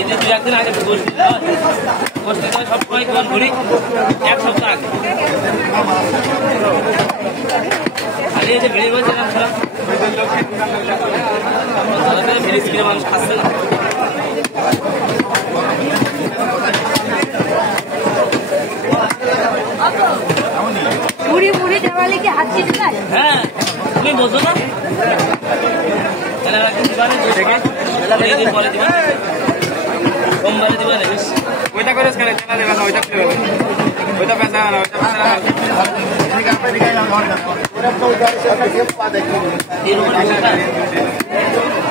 ঈদের 2-1 দিন আগে গোষ্ঠী সবসময় গোল করি 1 সপ্তাহ আগে। আরে এই যে ভিড় বলছিলাম খেলা ভিড় স্ক্রিনে মানুষ খাচ্ছে না। মুড়ি মুড়ি দেওয়ালে কি হাত দিতে পারে? হ্যাঁ তুমি বোঝো না বলে দিবা সোমবারে দিবা না ওইটা করে চালা দেবে না ওইটা খুলে ওইটা পেঁচা না ওইটা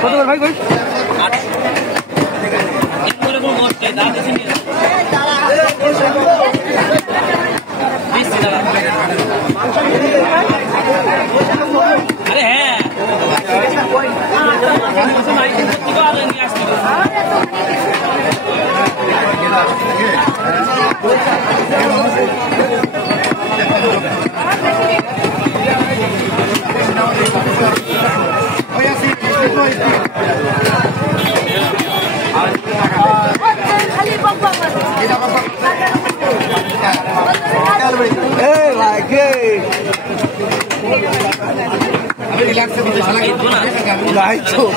কত ভাই ভাই 8 করে কোন বসতে দাম বেশি নিয়ে আরে হ্যাঁ ছোট